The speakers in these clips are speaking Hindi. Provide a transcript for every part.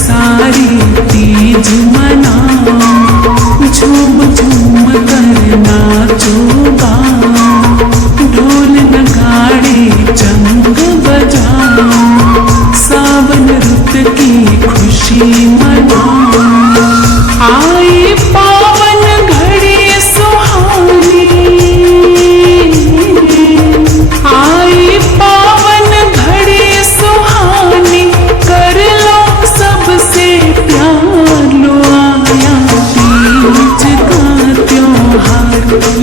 सारी तीज मनाओ, झूम झूम कर नाचो गाओ, ढोल नगाड़े चंग बजाओ, सावन रुत की खुशी मनाओ। आई पावन घड़ी सुहानी, आई पावन घड़ी सुहानी, कर लो सबसे प्यार, लो आया तीज का त्योहार,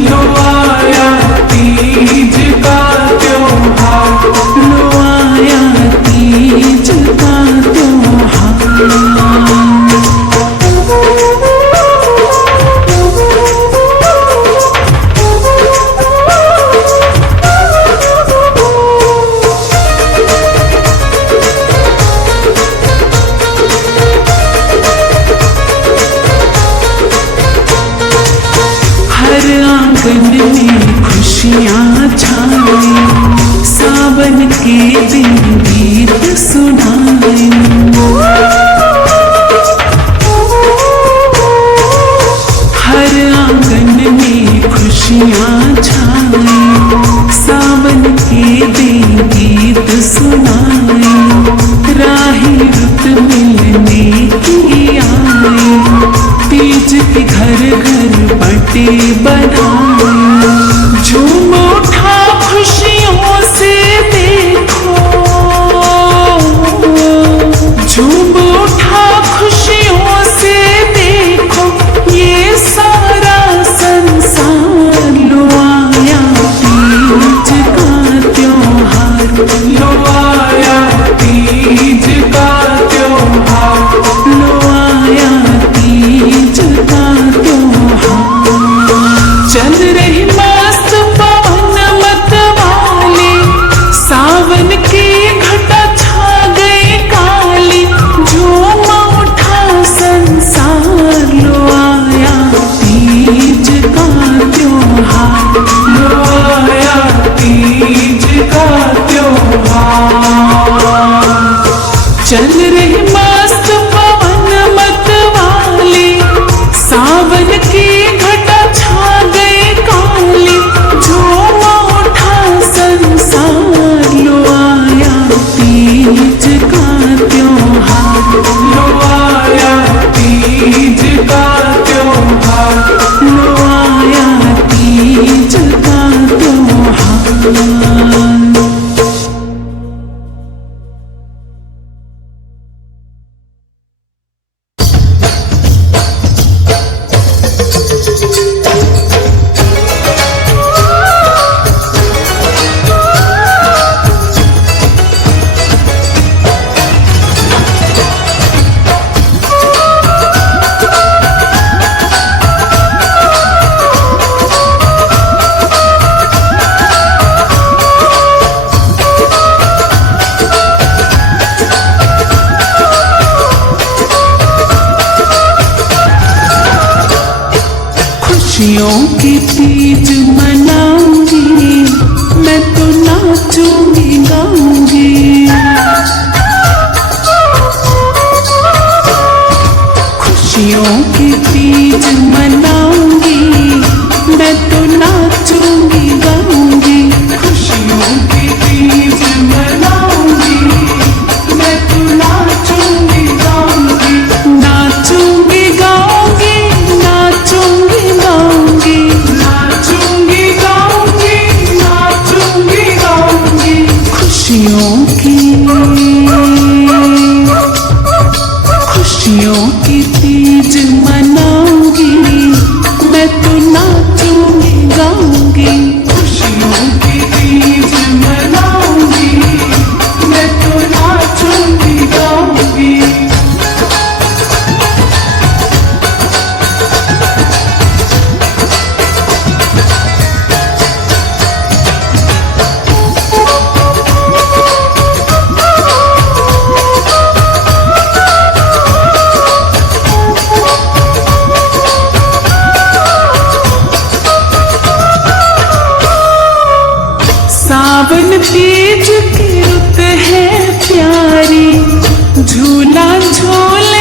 लो आया तीज का त्योहार, लो आया तीज का त्योहार। आंगन में खुशियाँ छाए, सावन के दिन गीत सुनाए, हर आंगन में खुशियाँ छाए, सावन के दिन गीत सुनाए, राही रुत मिलने की आए, तीज के घर घर बटे बनाए, झूम उठा खुशियों से देखो, झूम उठा खुशियों से देखो, ये सारा संसार, लो आया तीज का त्योहार, लो आया तीज का त्योहार, लो आया तीज का त्योहार। चल रही मस्त पवन मत वाली, सावन की घटा छा गई काली, झूम उठा संसार, लो आया तीज का त्योहार, लो आया तीज का त्योहार। चल रही मस्त पवन मत वाली, सावन की घटा छा गई काली, झूम उठा संसार, लो आया तीज का त्योहार, लो आया तीज का त्योहार, लो आया तीज का त्योहार। खुशियों की तीज मनाऊंगी, मैं तो नाचूंगी गाऊंगी, खुशियों की तीज मनाऊंगी, मैं तो नाचूंगी गाऊंगी, खुशियों की तीज मनाऊंगी, मैं तो नाचूंगी गाऊंगी, नाचूंगी गाऊंगी, नाचूंगी गाऊंगी, नाचूंगी गाऊंगी, नाचूंगी गाऊंगी, खुशियों की तीज मनाऊंगी, मैं तो नाचूंगी गाऊंगी, खुशियों की तीज मनाऊंगी, मैं तो नाचूंगी गाऊंगी। सावन तीज की रुत है प्यारी, झूला झूल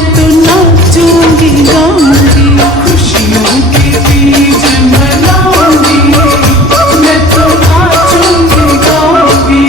मैं तो नाचूंगी गाऊंगी, खुशियों की तीज मनाऊंगी, मैं तो नाचूंगी गाऊंगी।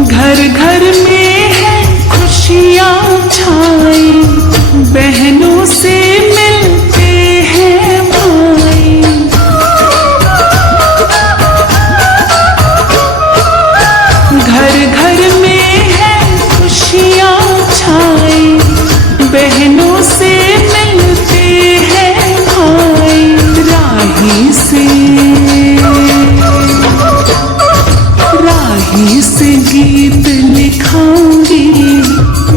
घर घर में है खुशियाँ छाई, बहनों से मिलते हैं भाई। घर घर में है खुशियाँ छाई, बहनों से मिलते हैं भाई। राही से गीत लिखाऊंगी,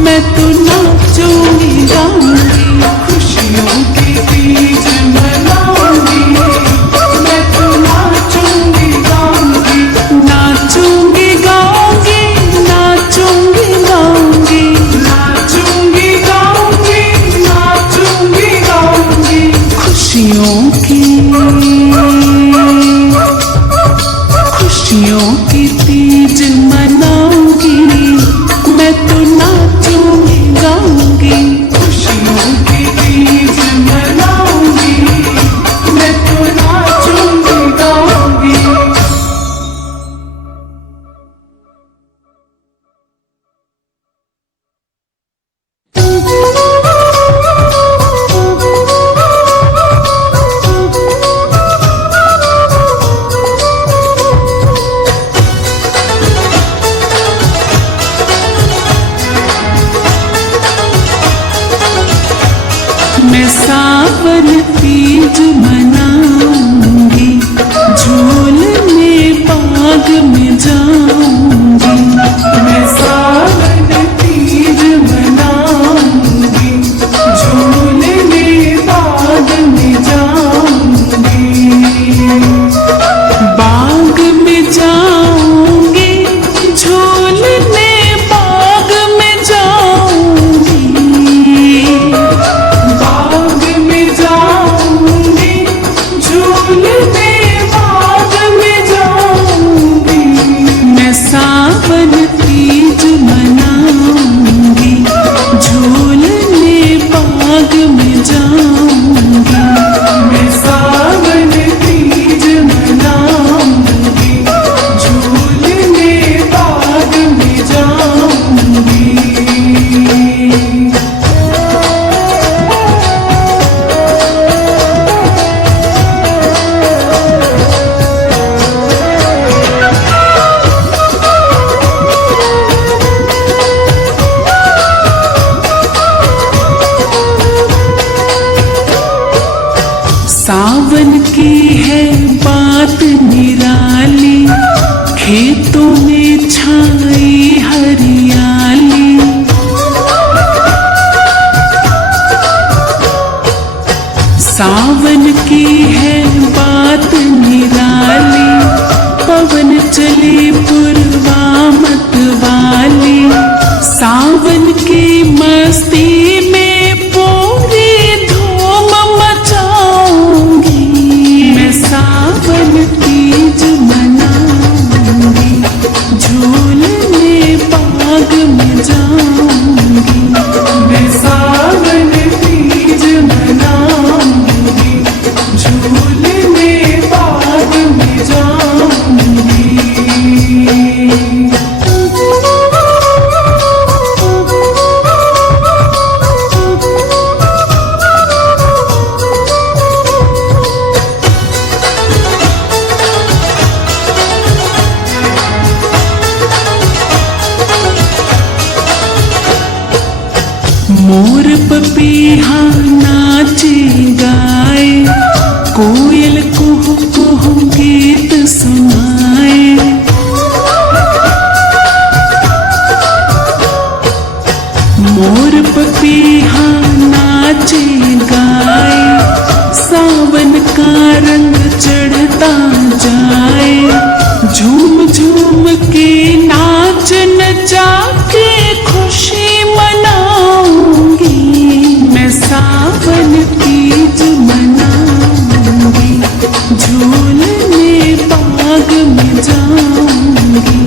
मैं तो नाचूंगी गाऊंगी, खुशियों की तीज मनाऊंगी, मैं तो नाचूंगी गाऊंगी। नाचूंगी गाऊंगी, नाचूंगी गाऊंगी, नाचूंगी गाऊंगी, नाचूंगी गाऊंगी। खुशियों की तीज मनाऊंगी, मैं तो नाचूंगी गाऊंगी, खुशियों की तीज मनाऊंगी, मैं तो नाचूंगी गाऊंगी। मैं सावन तीज मनाऊंगी, झूलने बाग में जाऊंगी। मैं सावन तीज मनाऊंगी, झूलने बाग में जाऊंगी। बाग में जाऊंगी, झूलने बाग में जाऊंगी। बाग में जाऊंगी, झूलने बाग में जाऊंगी। मैं सावन तीज मनाऊंगी, झूलने बाग में जाऊंगी। मैं सावन तीज मनाऊंगी, झूलने बाग में जाऊंगी। सावन की है बात निराली, खेतों में छाई हरियाली। सावन की है बात निराली, पवन चले पूर्वा मत वाली। सावन की मस्ती में पूरी धूम मचाऊंगी, मैं सावन तीज मनाऊंगी, झूलने बाग में जाऊंगी। मैं सावन तीज मनाऊंगी, झूलने बाग में जाऊंगी। रंग चढ़ता जाए, झूम झूम के नाच नचा के खुशी मनाऊंगी। मैं सावन तीज मनाऊंगी, झूलने बाग में जाऊंगी।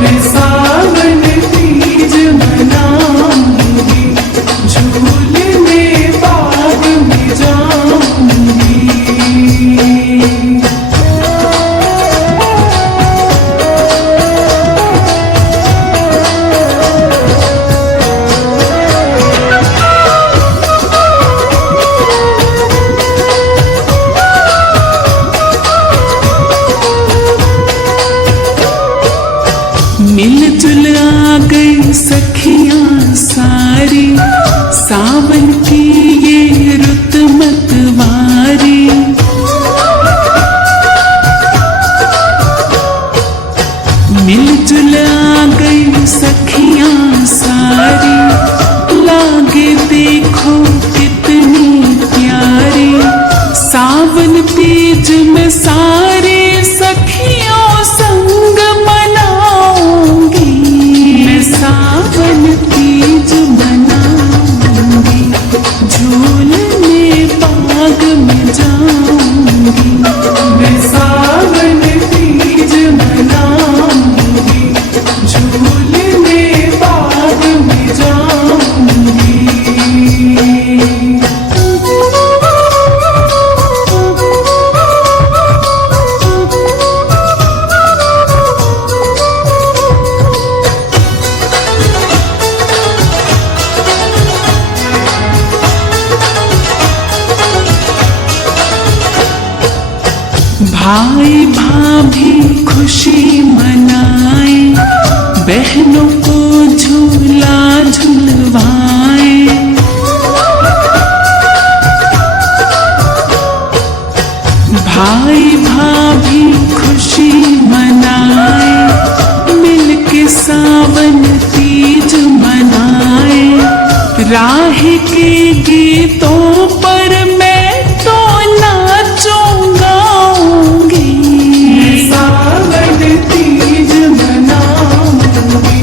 मैं सावन तीज मनाऊंगी, झूलने बाग में जाऊंगी। मिलजुल आ गई सखियां सारी, सावन की ये रुत मतवारी। मिलजुल आ गई सखियां सारी, लागे देखो कितनी प्यारी। सावन तीज में सारे सखियों संग मनाऊंगी। मैं सावन तीज मनाऊंगी, झूलने बाग में जाऊंगी। मैं सावन तीज मनाऊंगी, झूलने बाग में जाऊंगी। भाई भाभी खुशी मनाए, बहनों को झूला झुलवाए। भाई भाभी खुशी मनाए, मिलके सावन तीज मनाए। राह के गीतों पर मैं तो नाचूंगा। सावन तीज मनाऊंगी,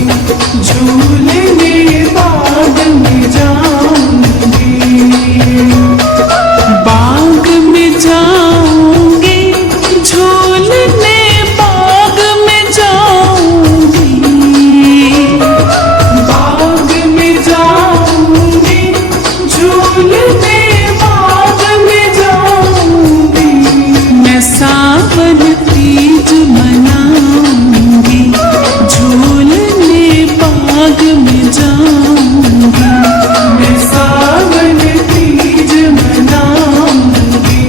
झूलने बाग में जाऊंगी। बाग में जाऊंगी, झूलने बाग में जाऊंगी। बाग में जाऊंगी, झूलने बाग में जाऊंगी। मैं सावन तीज मनाऊंगी, झूलने बाग में जाऊंगी। मैं सावन तीज मनाऊंगी,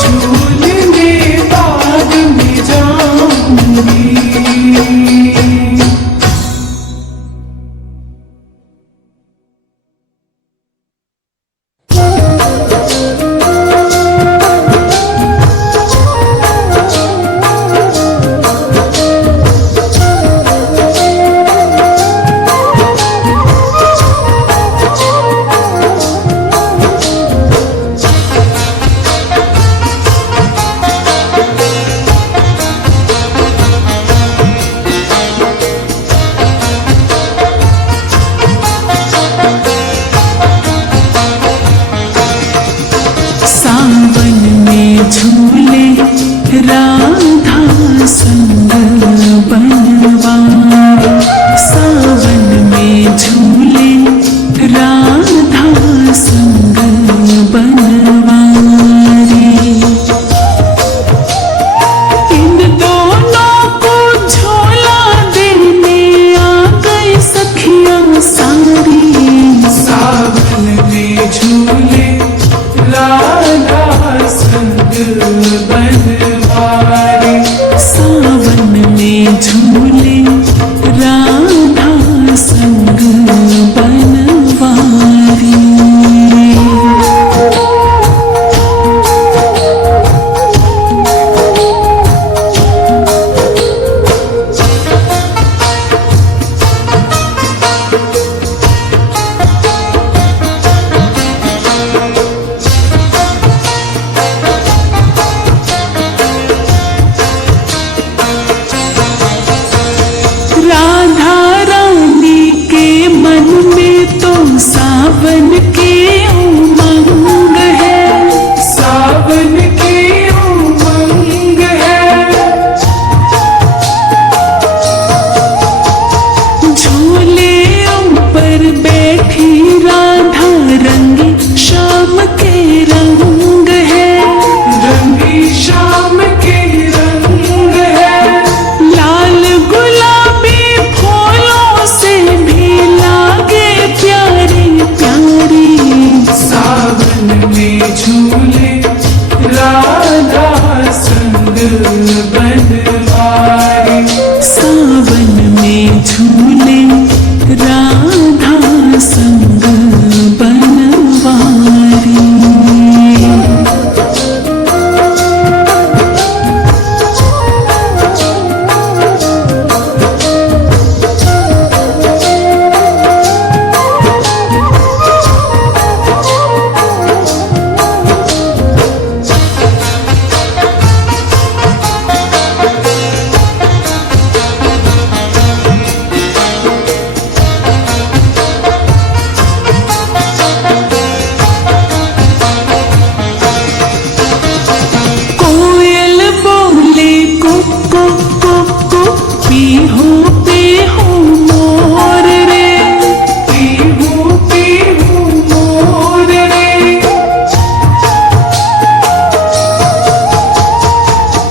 झूलने बाग में जाऊंगी। सावन में झूले राधा संग बनवाए। सावन में झूले राधा संग बनवाए। इन दोनों को झोला देने आ गई सखियां सारी। सावन में झूले राधा संग बनवाए। सावन में झूले राधा संग बनवारी। सावन में झूले राधा संग बनवारी। पीहू पीहू मोर रे, पीहू पीहू मोर रे।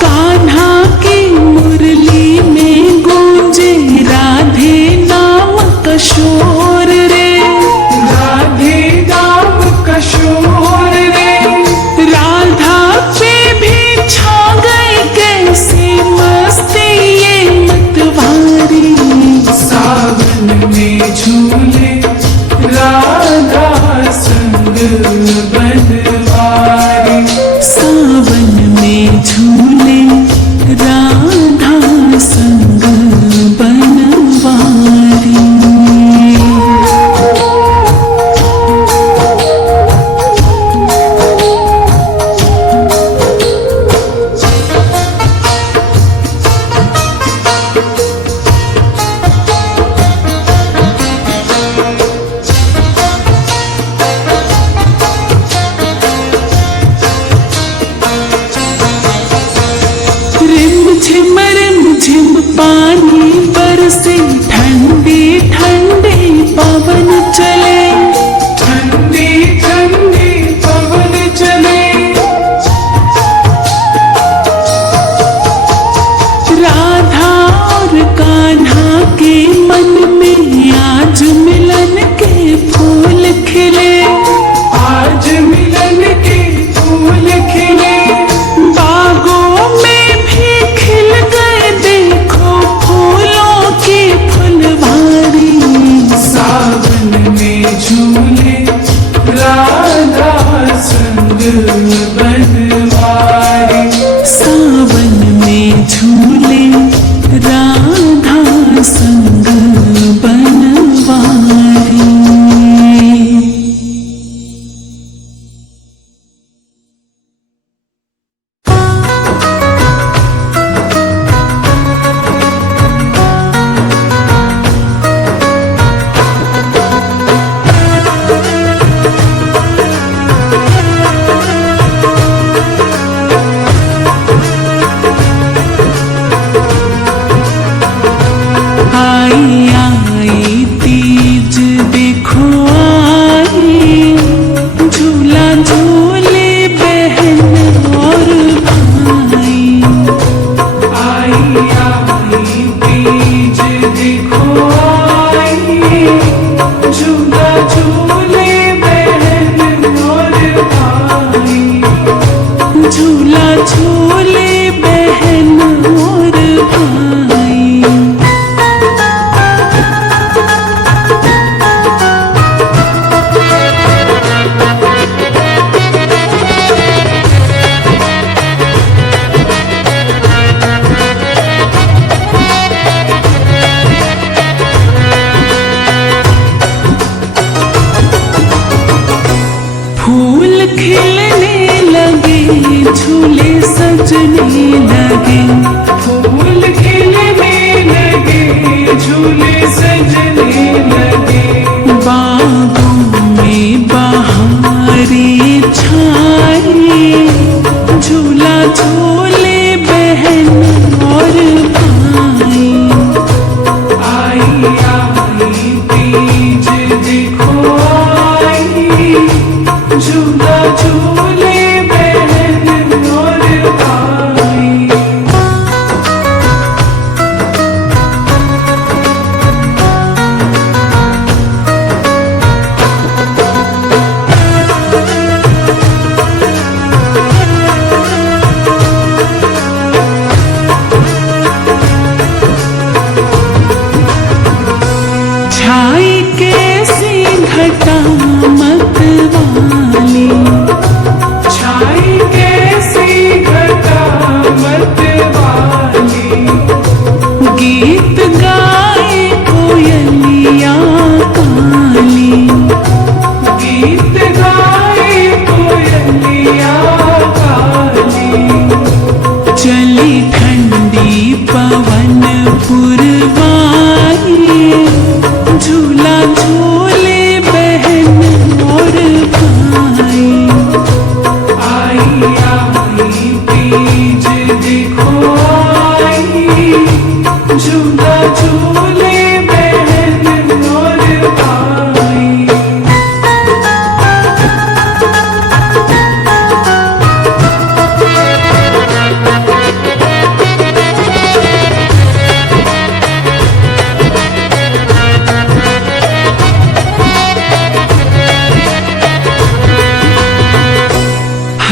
कान्हा की मुरली में गूंजे राधे नाम का शोर रे, राधे नाम का शोर रे। राधा पे भी छा गई कैसी मस्ती ये मतवारी। सावन में झूले राधा संग बनवारी। सावन में झूले राधा संग बनवारी। झिम पानी बरसे ठंडी ठंडी पवन चले, ठंडी ठंडी पवन चले। राधा और कान्हा के मन में आज मिलन के फूल खिले, आज मिलन के फूल खिले। बागों में भी खिल गए देखो फूलों की फुलवारी। सावन में झूले राधा संग बनवारी। सावन में झूले राधा संग बनवारी।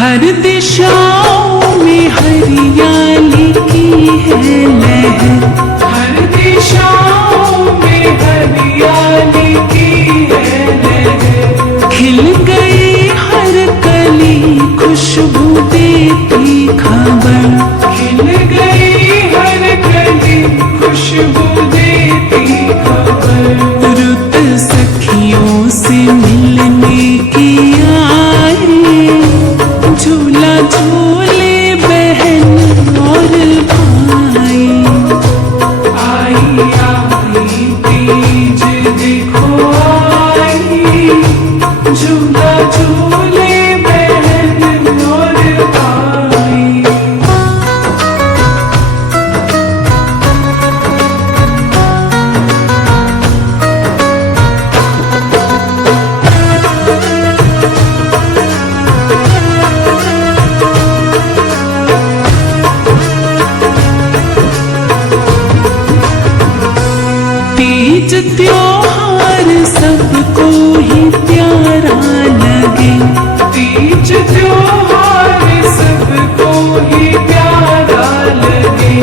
हर दिशाओं में हरियाली की है लहर, हर दिशाओं में हरियाली की है लहर। खिल गई हर कली खुशबू देती खबर, खिल गई हर कली खुशबू देती खबर। रुत सखियों से मिलने की आई, झूला झूले बहन और भाई। आई आई तीज देखो आई, झूला झूले बहन और भाई। तीज त्योहार सबको ही प्यारा लगे, तीज त्योहार सबको ही प्यारा लगे।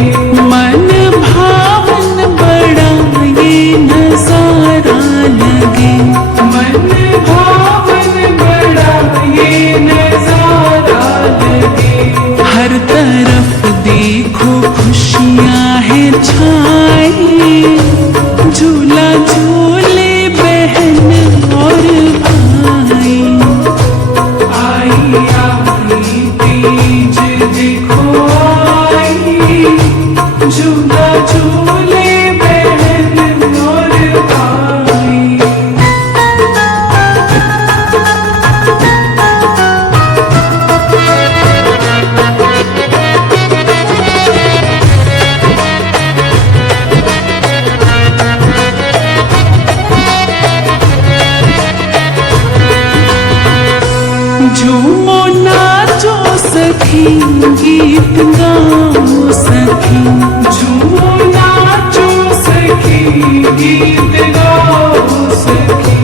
मन भावन बड़ा ये नजारा लगे, मन भावन बड़ा ये नजारा लगे। हर तरफ देखो खुशियां हैं छाई, झूला झूले बहन और भाई। आई आई तीज देखो आई, झूला झूले बहन और भाई। झूमो नाचो सखी गीत गाओ सखी, झूमो नाचो सखी गीत गाओ सखी।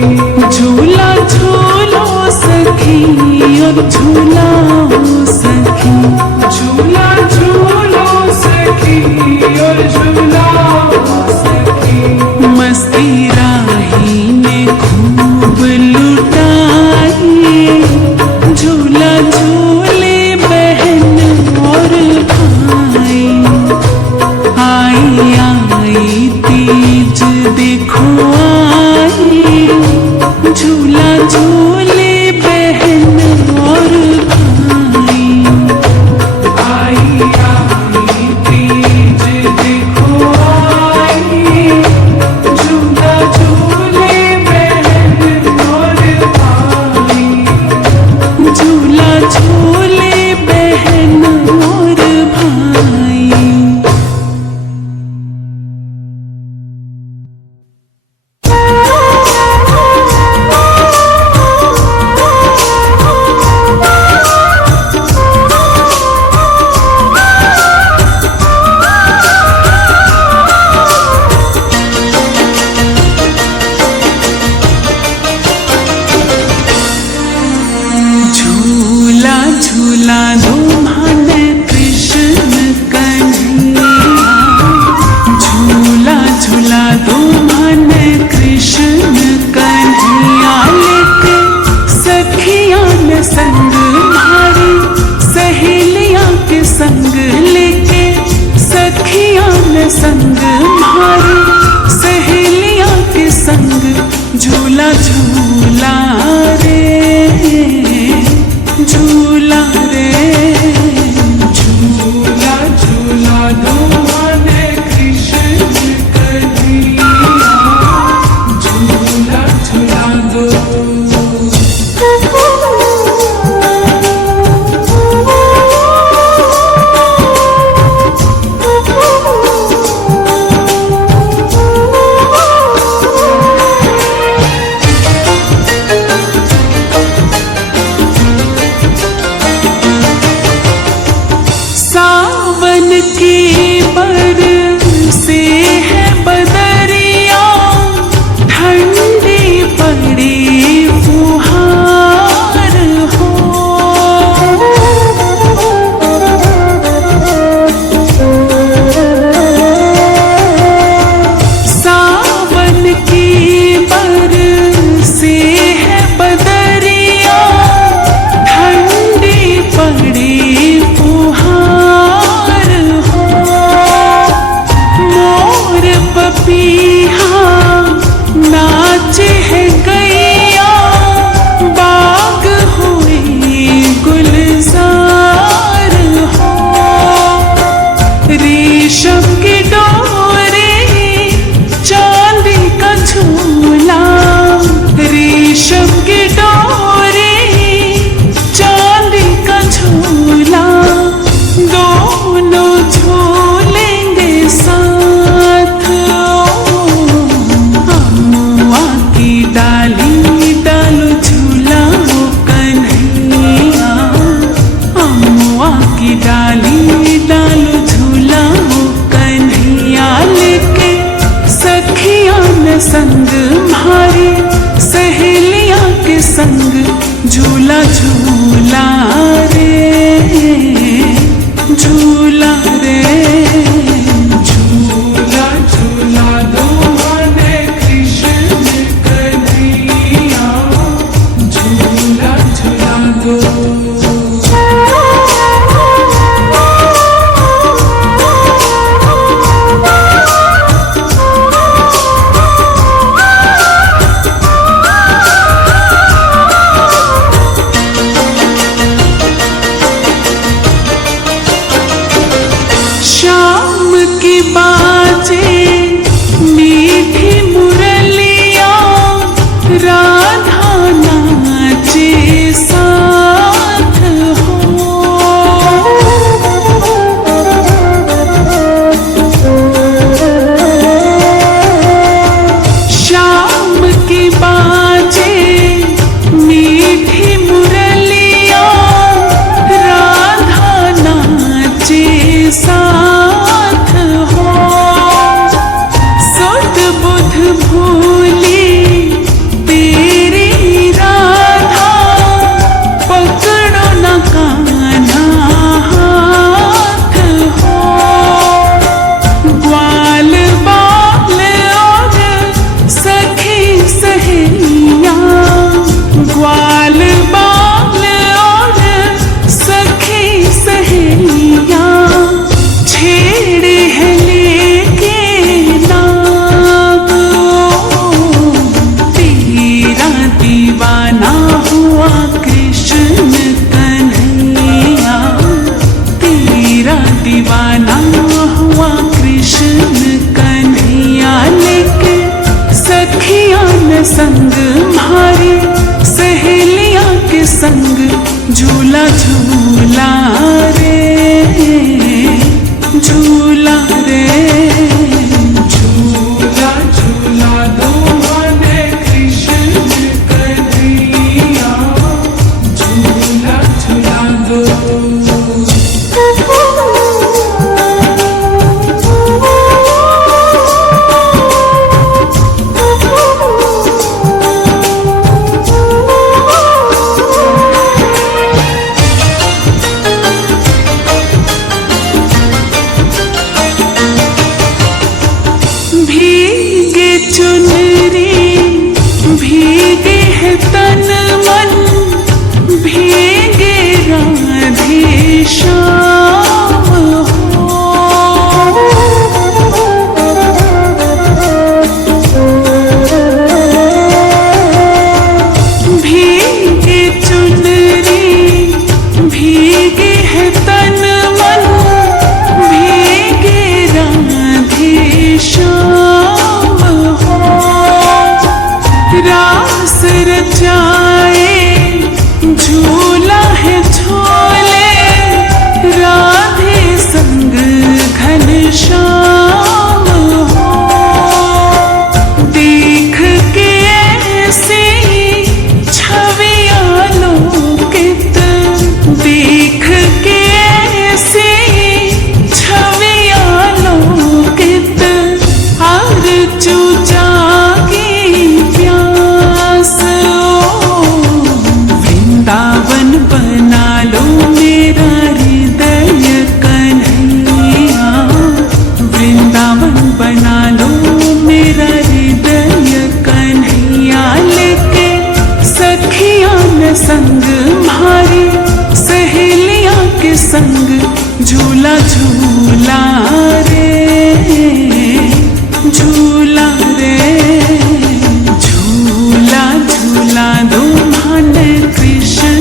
झूला झूलो सखी और झूलाओ सखी, झूला झूलो सखी और झूलाओ सखी। मस्ती राही ने खूब लुटाई, झूला झूले बहन और भाई। आई आई तीज देखो आई, झूला झूले बहन और भाई। आई आई तीज देखो आई, झूला झूले बहन और भाई। झूला झूले बहन और भाई। झूला झूला दो मन कृष्ण कन्हैया, झूला झूला दो मन कृष्ण कन्हैया। लेके सखियां न संग मारी, सहेलियां के संग लेके सखियां न संग मारी, सहेलियां के संग झूला झूला रे, झूला रे। झूला झूला दो मन कृष्ण कन्हैया, झूला झूला दो। शाम की बाजे मीठी मुरलिया, राधा नाचे साथ हो। शाम की बाजे मीठी मुरलिया, राधा नाचे साथ हो। सुध बुध भूली तेरी राधा, पकड़ो न कान्हा हाथ हो। ग्वाल बाल और सखी सहेलियाँ, ग्वाल बाल और सखी सहेलियाँ, छेड़े है लेके नाम। तेरा दीवाना हुआ कृष्ण कन्हैया, तेरा दीवाना हुआ कृष्ण कन्हैया। लेके सखियाँ न संग मारे, सहेलियाँ के संग झूला झूला रे, झूला रे। झूला झूला दो माने कृष्ण कन्हैया, झूला झूला दो। भीगे चुनरी भीगे है तन मन, भीगे राधे श्याम हो। भीगे चुनरी भीगे है तन मन, भीगे राधे श्याम हो। रास रचाए झूला है झोले, राधे संग घनश्याम हो। देख के ऐसी छवियाँ लोकित, देख के ऐसी छवियाँ लोकित, आरज़ू जागी प्यास ओ। वृंदावन बना लो मेरा हृदय कन्हैया, वृंदावन बना लो मेरा हृदय कन्हैया। लेके सखियाँ न संग मारे, सहेलियाँ के संग झूला झूला रे, झूला रे। झूला झूला दो माने कृष्ण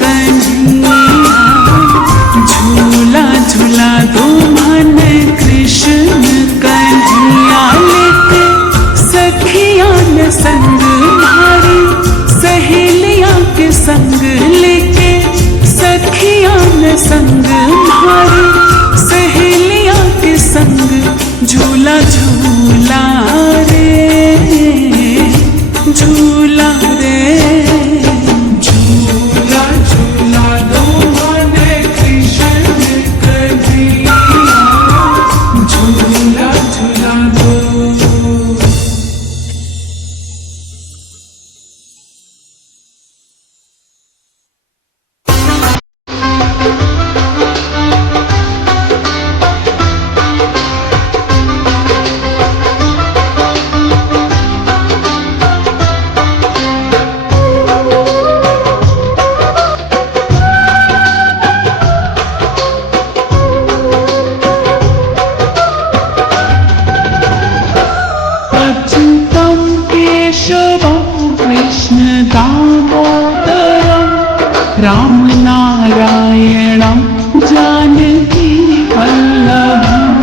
कन्हैया, झूला झूला दो माने कृष्ण कन्हैया। लेके सखियाँ न संग मारे, सहेलियाँ के संग, लेके सखियाँ न संग मारे, सहेलियाँ के संग झूला झूला रे, झूला रे। झूला झूला दो माने कृष्ण कन्हैया, झूला झूला दो। राम नारायणं जानकी वल्लभम्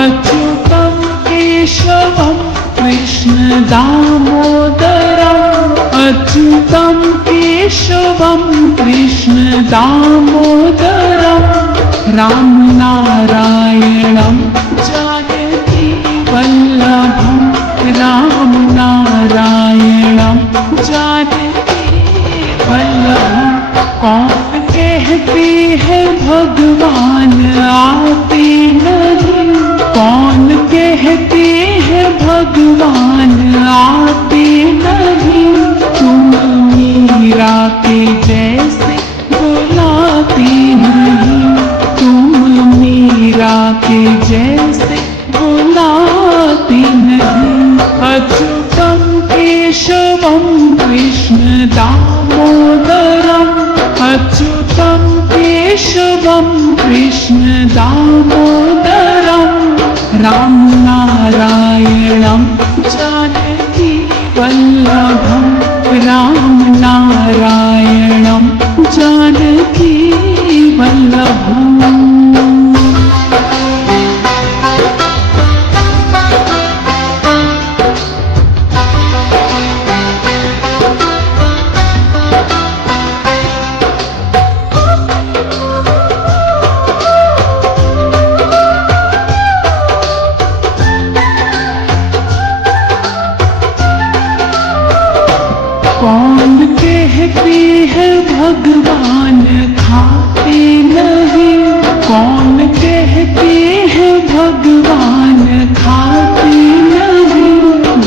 अच्युतं केशवं कृष्ण दामोदरम् अच्युतं केशवं कृष्ण दामोदरम् राम नारायणं जानकी वल्लभम् राम नारायणं जानकी वल्लभम् कौन कहते हैं भगवान आते नहीं कौन कहते हैं भगवान आते नहीं तुम मीरा के जैसे बुलाते नहीं तुम मीरा के जैसे बुलाते नहीं अच्युतं केशवं कृष्ण दामोदरम् अच्युतं केशवं कृष्ण दामोदरम् राम नारायणं जानकी वल्लभम् राम नारायणं जानकी वल्लभम् कौन कहते हैं भगवान खाते नहीं कौन कहते हैं भगवान खाते नहीं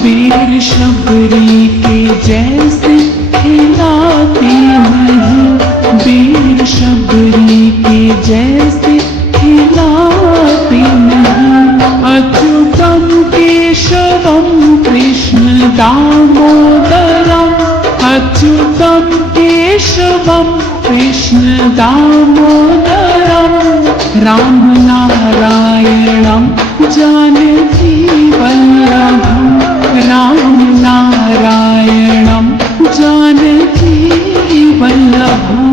वीर शबरी के जैसे खिलाते नहीं वीर शबरी के जैसे खिलाते नहीं अच्युतं केशवं कृष्ण दामोदरम् अच्युतं केशवं कृष्ण दामोदरम् राम नारायणं जानकी वल्लभम् राम नारायणं जानकी वल्लभम्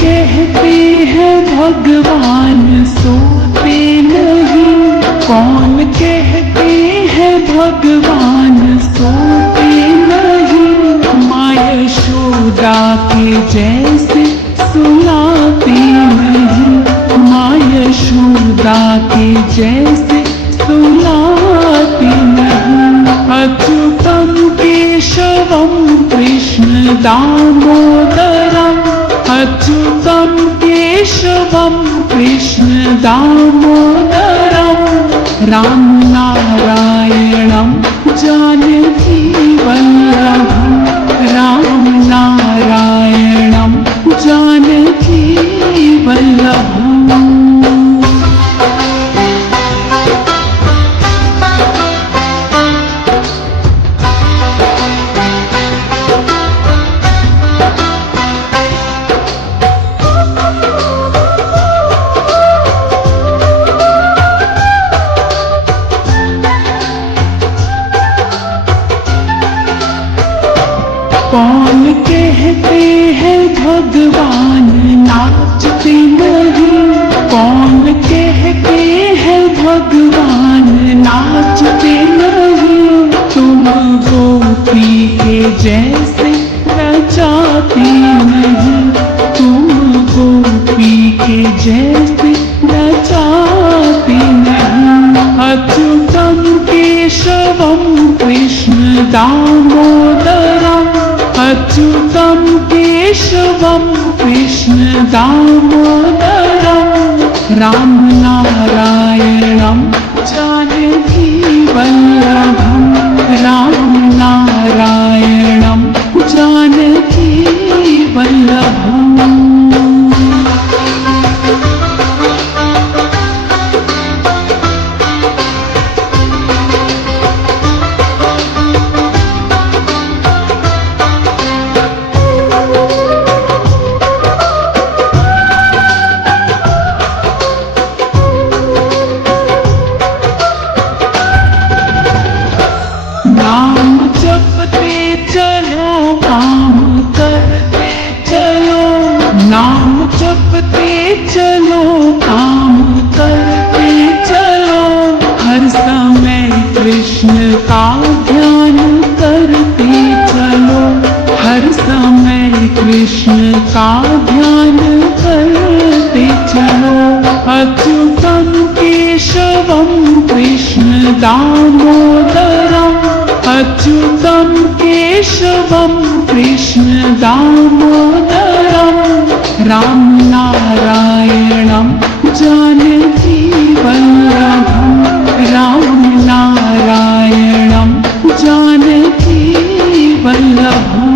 कहते हैं भगवान सोते नहीं कौन कहते हैं भगवान सोते नहीं माया यशोदा के जैसे सुलाते नहीं माया यशोदा के जैसे सुलाते नहीं अच्युतं केशवं कृष्ण दामोदरम् अच्युतं केशवं कृष्ण दामोदरम् राम नारायणं जानकी वल्लभम् राम नारायणं जानकी वल्लभम् कौन कहते हैं भगवान नाचते नहीं कौन कहते हैं भगवान नाचते नहीं तुम गोपी के जैसे नचाते नहीं तुम गोपी के जैसे नचाते नहीं अच्युतं केशवं कृष्ण दामोदरम् अच्युतं केशवं कृष्ण दामोदरम् राम नारायणं जानकी वल्लभम् राम नारायणं जानकी वल्लभम् करते चलो, काम करते चलो, हर समय कृष्ण का ध्यान करते चलो, हर समय कृष्ण का ध्यान करते चलो। अच्युतं केशवं कृष्ण दामोदरम्, अच्युतं केशवं कृष्ण दामोदरम्, राम नारायणं जानकी वल्लभं, राम नारायणं जानकी वल्लभम्।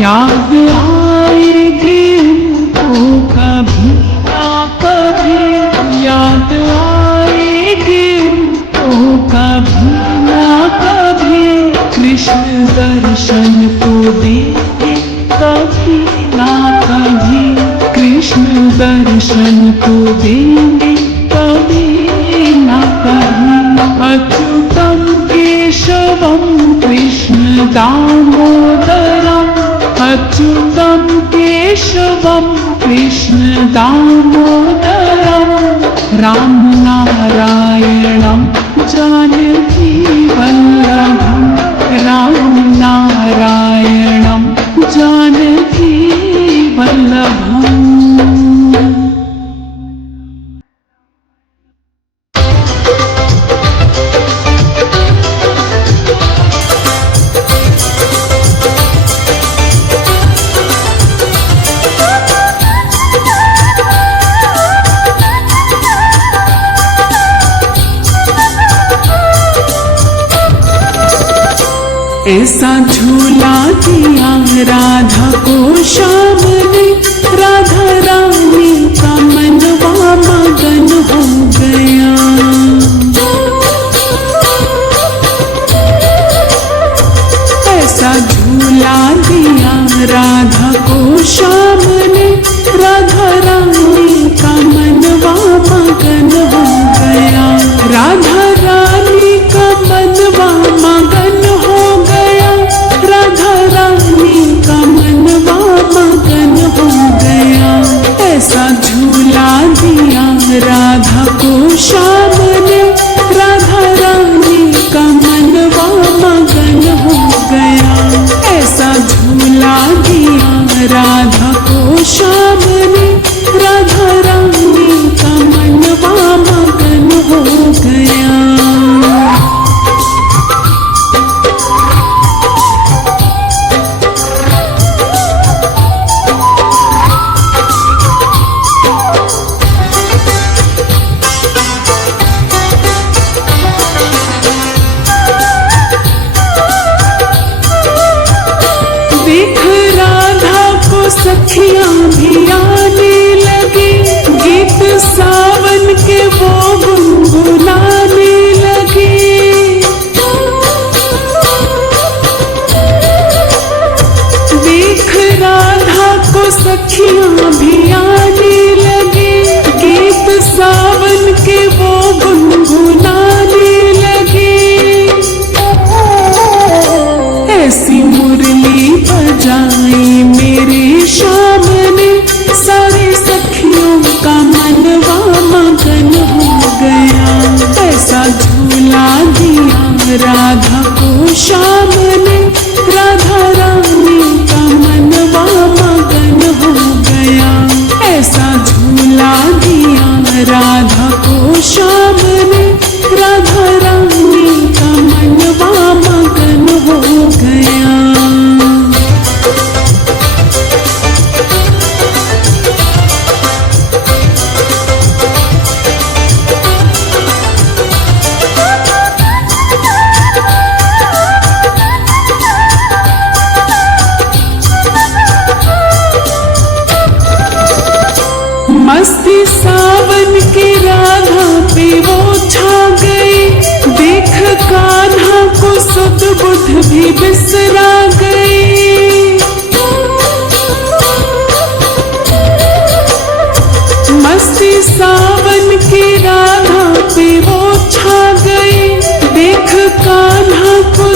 याद आएगी उनको कभी ना कभी, याद आएगी उनको कभी ना कभी, कृष्ण दर्शन को देंगे कभी ना कभी, कृष्ण दर्शन को देंगे कभी ना कभी। अच्युतं केशवं कृष्ण दामोदरम्, अच्युतं केशवं कृष्ण दामोदरम्, राम नारायणं जानकी वल्लभं, राम नारायणं जानकी वल्लभम्। ऐसा झूला दिया राधा को श्याम ने, राधा रानी का मनवा मगन हो गया। ऐसा झूला दिया राधा को श्याम ने, राधा रानी का मनवा मगन हो गया। राधा रानी का मनवा मगन हो गया, राधा रानी का मनवा मगन हो गया। ऐसा झूला दिया राधा को श्याम ने, राधा रानी का मनवा मगन हो गया। ऐसा झूला दिया राधा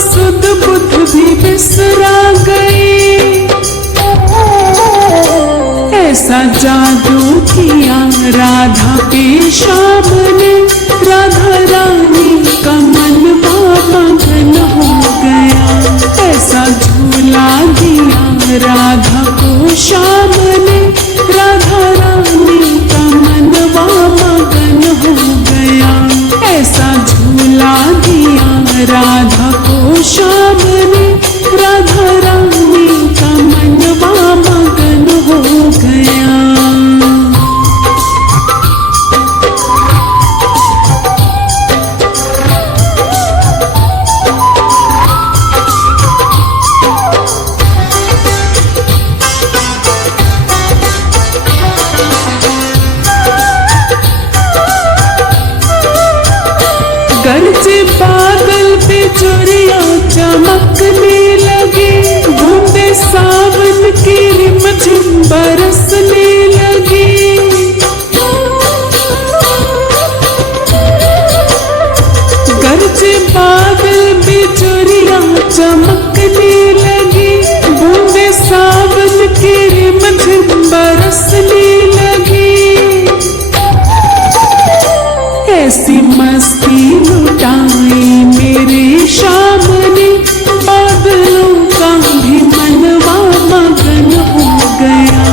सुध बुध भी बिसरा गए। ऐसा जादू किया राधा पे श्याम ने, राधा रानी का मनवा मगन हो गया। ऐसा झूला दिया राधा को श्याम ने, राधा रानी का मनवा मगन हो गया। ऐसा झूला दिया राधा को श्याम ने, राधा रानी का मनवा मगन हो गया। गरजे बादल बिजुरिया चमकने लगे, बूंदे सावन की रिमझिम बरसने लगी। गरजे बादल बिजुरिया चमकने लगी, बूंदे सावन की रिमझिम बरसने लगी। ऐसी मस्ती लुटाई मेरे श्याम ने, बादलों का भी मनवा मगन हो गया।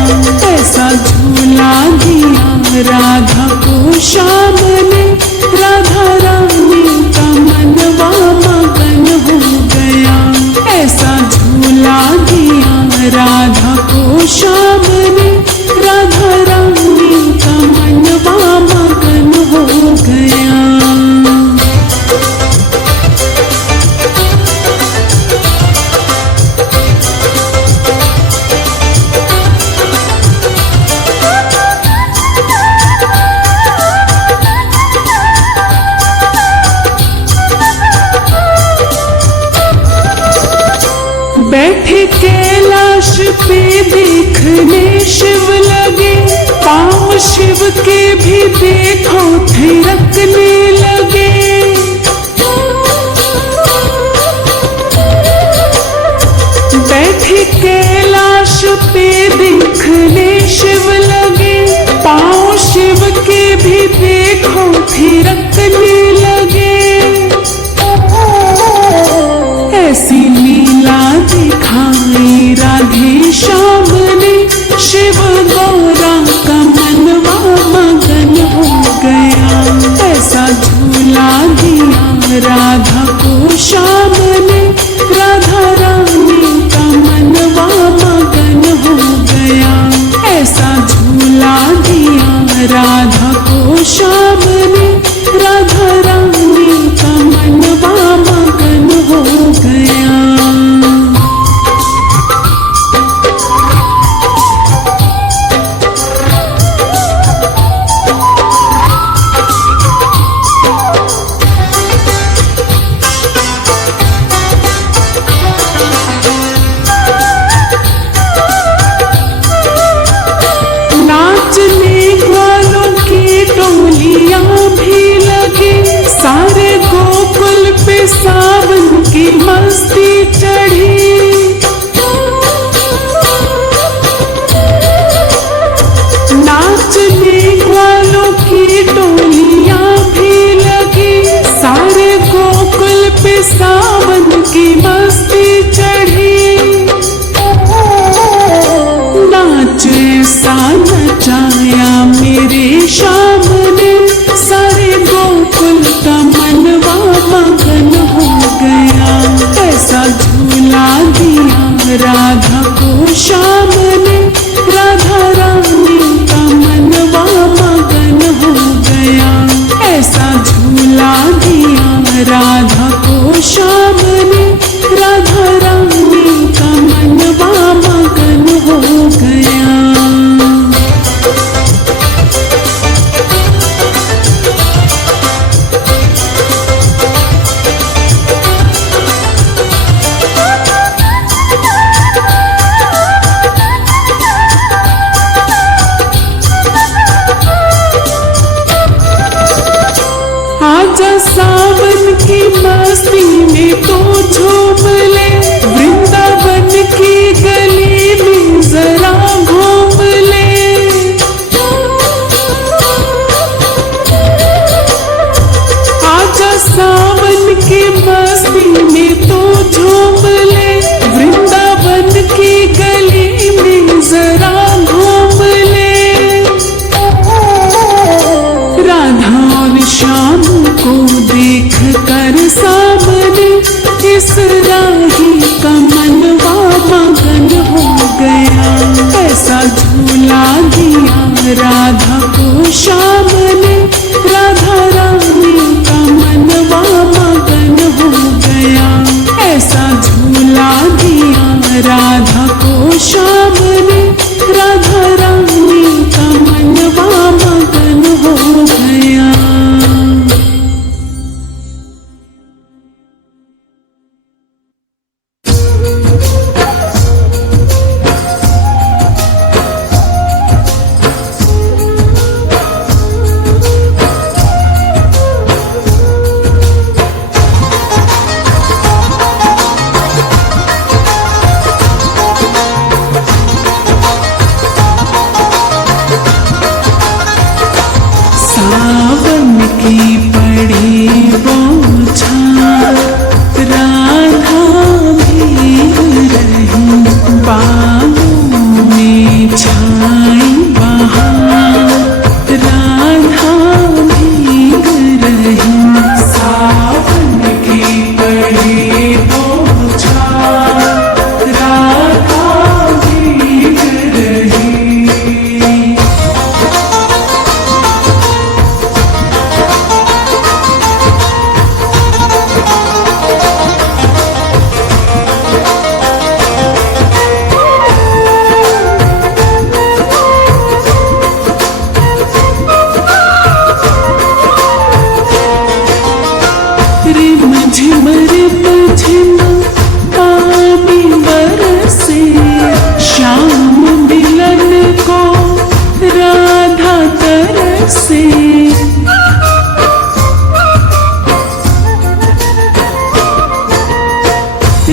ऐसा झूला दिया राधा को श्याम ने, राधा रानी का मनवा मगन हो गया। ऐसा झूला दिया राधा को श्याम ने, राधा रानी का मनवा मगन हो गया। बैठे कैलाश पे देखने शिव लगे, पाँव शिव के भी देखो थिरकने लगे। बैठे कैलाश पे देखने शिव लगे, पाँव शिव के भी देखो थिरकने लगे। ऐसी लीला दिखाई राधे श्याम ने, शिव गौरा का मनवा मगन हो गया। ऐसा झूला दिया राधा को श्याम ने, राधा रानी का मनवा मगन हो गया। ऐसा झूला दिया राधा को श्याम ने, राधा रानी का मनवा मगन हो गया। नाचने वालों की टोलियां भी लगी, सारे गोकुल पे सावन की मस्ती चढ़ी। नाचने वालों की टोलियां भी लगी, सारे गोकुल पे सावन की मस्ती चढ़ी। नाच ऐसा नचाया मेरे श्याम ने, सारे गोकुल का मनवा मगन हो गया। ऐसा झूला दिया राधा को श्याम ने, राधा रानी का मनवा मगन हो गया। ऐसा झूला दिया राधा को श्याम ने, राधा रानी का मनवा मगन हो गया।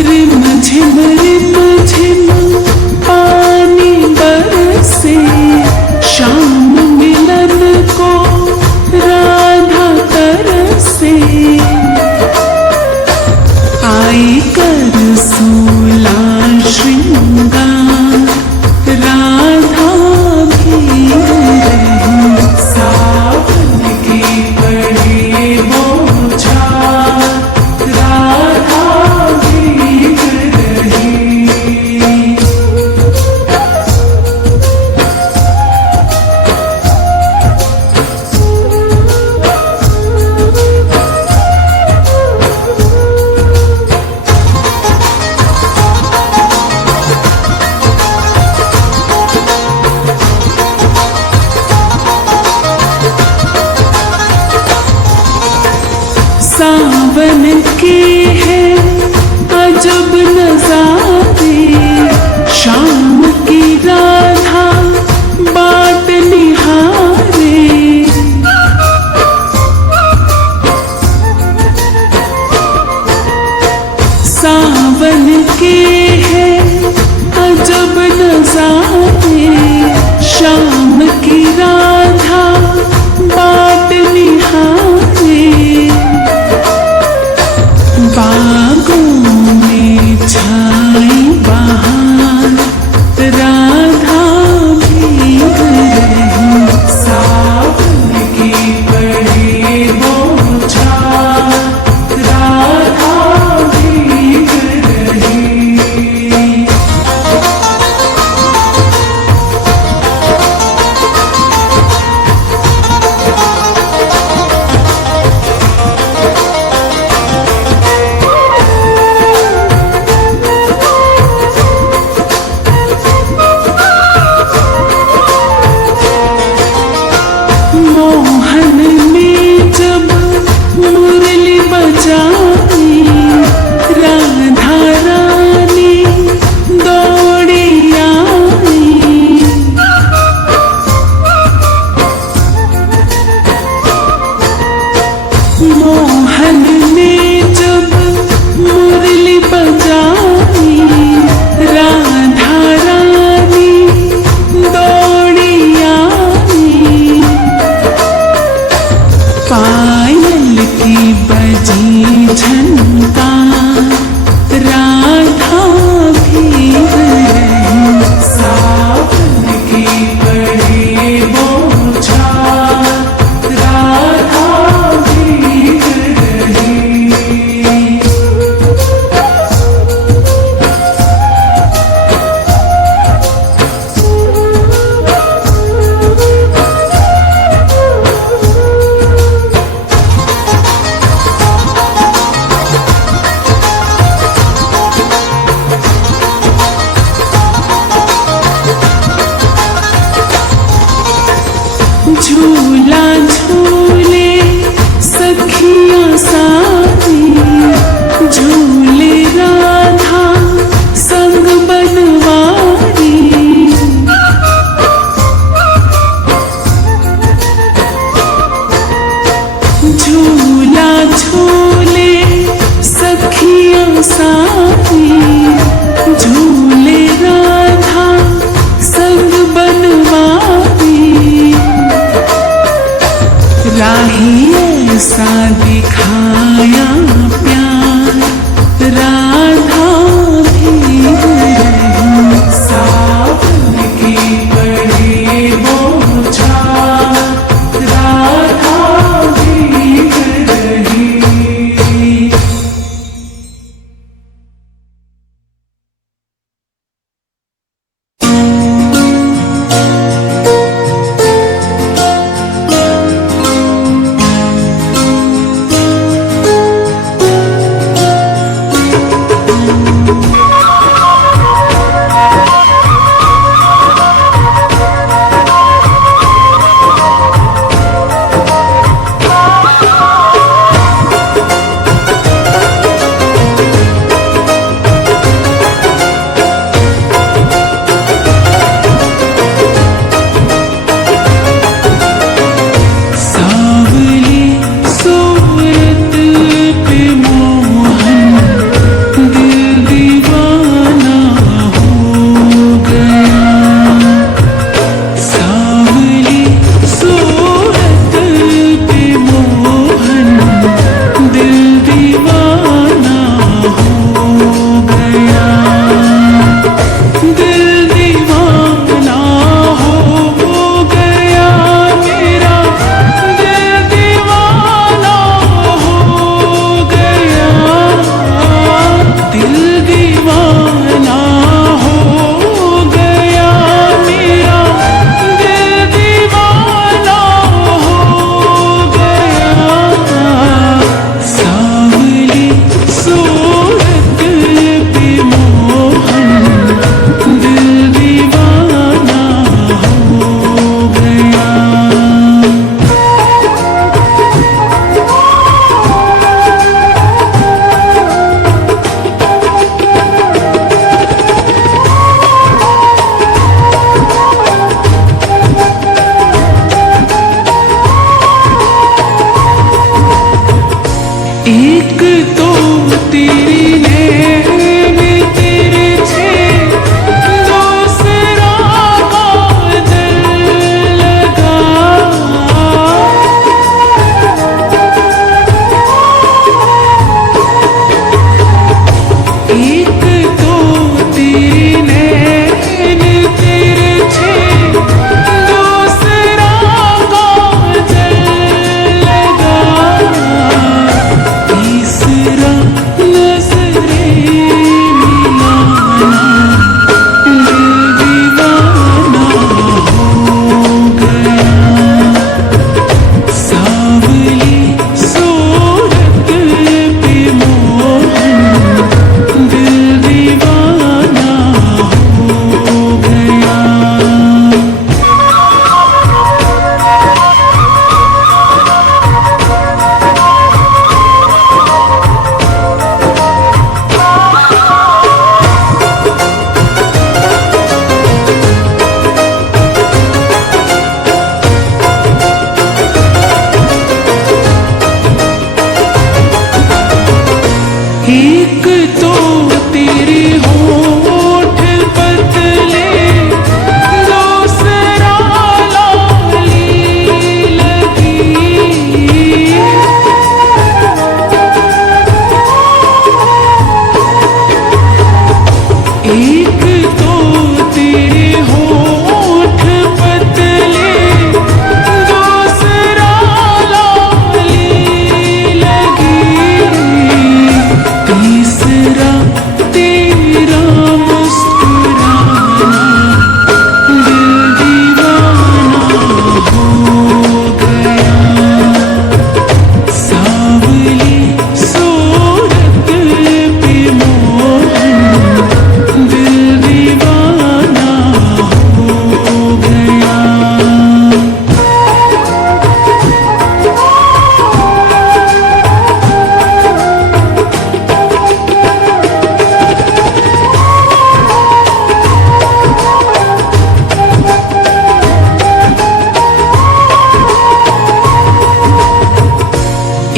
रिम झिम पानी बरसे, शाम मिलन को राधा तरसे। आई कर सोला श्रृंगार, राधा भी रही। सावन की पड़ी बौछार, राधा भी रही। सावन के है अजब नजारे, शाम की राधा बाट निहारे। सावन के है अजब नजारे, शाम की राधा बाट निहारे। बागों में छाई बहार, राधा भी रही। सावन की पड़ी बौछार, राधा भी रही। मोहन ने जब मुरली बजाई, राधा रानी दौड़ी आई। मोहन ने जब मुरली बजाई, राधा रानी दौड़ी आई। पायल की बजी झनकार, राधा भी रही। सावन की पड़ी बौछार, राधा भी रही। एक तो तेरे होठ पतले, दूसरा लाली लगी। एक तो तेरे होठ पतले, दूसरा लाली लगी। तीसरा तेरा मुस्कुराना, दिल दीवाना हो गया। सांवली सूरत पे मोहन, दिल दीवाना हो गया।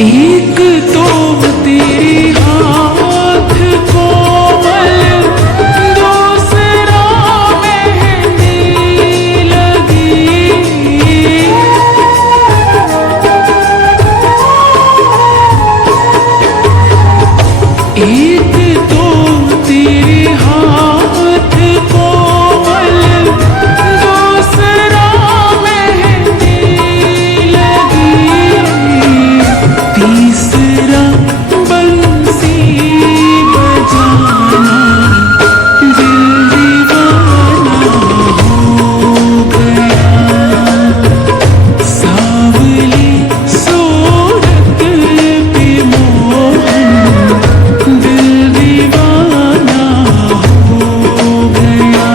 एक तो तेरे हाथ कोमल, दूसरा मेहंदी लगी। एक तो तेरे हाथ कोमल, दूसरा मेहंदी लगी। तीसरा बंसी बजाना, दिल दीवाना हो गया। सांवली सूरत पे मोहन, दिल दीवाना हो गया।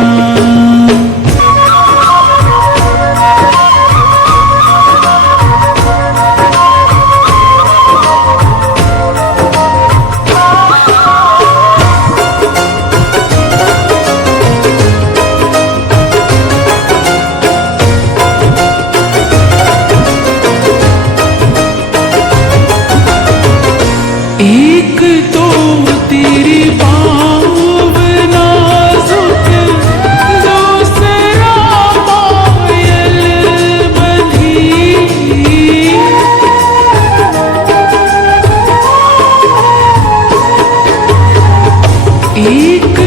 एक तो तेरी पाँव नाजुक, दूसरा पायल बंधी। एक